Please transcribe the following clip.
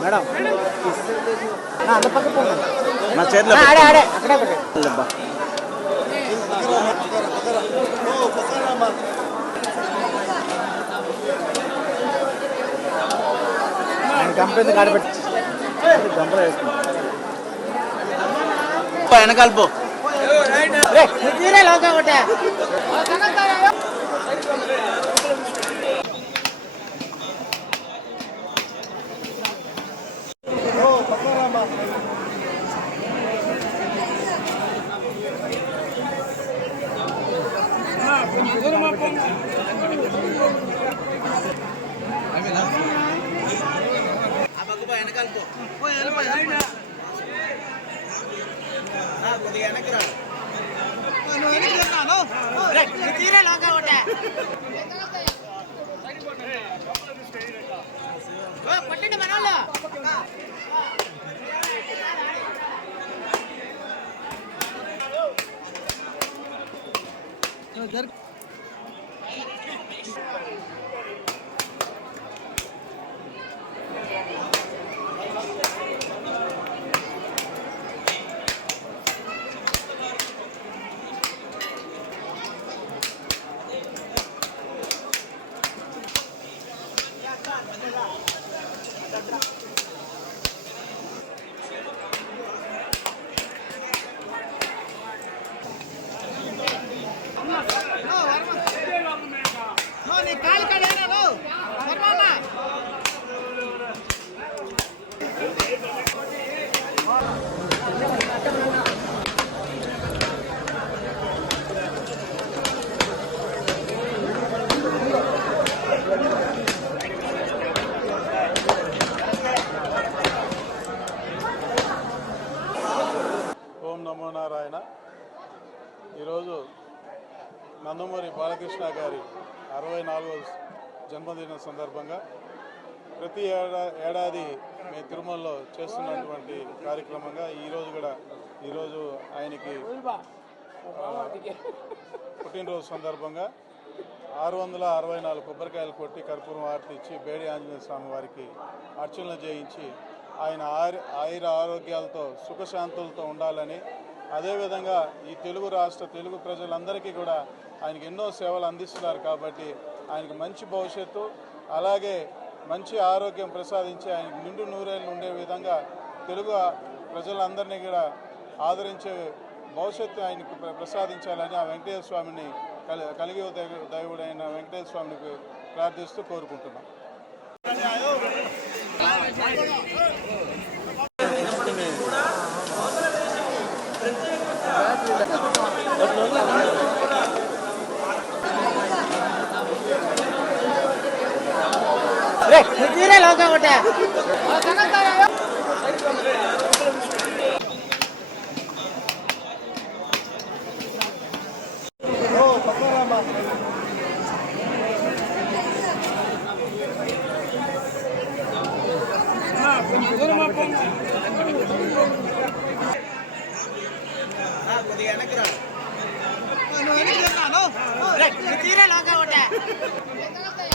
Madam అంత పక్క నా చేతిలో ఆడే ఆడే అక్కడే పెట్టేబ్బా ఆయన కంపెనీ కాడబెట్టి గంపలో వేసుకుంటా వెనకాలిపో తీరే లోకా ఒకటే తీరే లోకా ఒకటే పట్టండి మనోళ్ళు నమో నారాయణ. ఈరోజు నందమూరి బాలకృష్ణ గారి 64వ జన్మదిన సందర్భంగా ప్రతి ఏడాది మేము తిరుమలలో చేస్తున్నటువంటి కార్యక్రమంగా ఈరోజు ఆయనకి పుట్టినరోజు సందర్భంగా 664 కొబ్బరికాయలు కొట్టి కర్పూరం హారతి ఇచ్చి బేడి ఆంజనేయ స్వామి వారికి అర్చనలు చేయించి ఆయన ఆయుర ఆరోగ్యాలతో సుఖశాంతులతో ఉండాలని, అదేవిధంగా ఈ తెలుగు ప్రజలందరికీ కూడా ఆయనకి ఎన్నో సేవలు అందిస్తున్నారు కాబట్టి ఆయనకి మంచి భవిష్యత్తు అలాగే మంచి ఆరోగ్యం ప్రసాదించి ఆయనకు నిండు నూరేళ్ళు ఉండే విధంగా తెలుగు ప్రజలందరినీ కూడా ఆదరించే భవిష్యత్తు ఆయనకు ప్రసాదించాలని ఆ వెంకటేశ్వర స్వామిని కలిగి దైవుడైన వెంకటేశ్వర స్వామిని ప్రార్థిస్తూ కోరుకుంటున్నాం. తీరే లోకా ఒకటే తీరే లోకా ఒకటే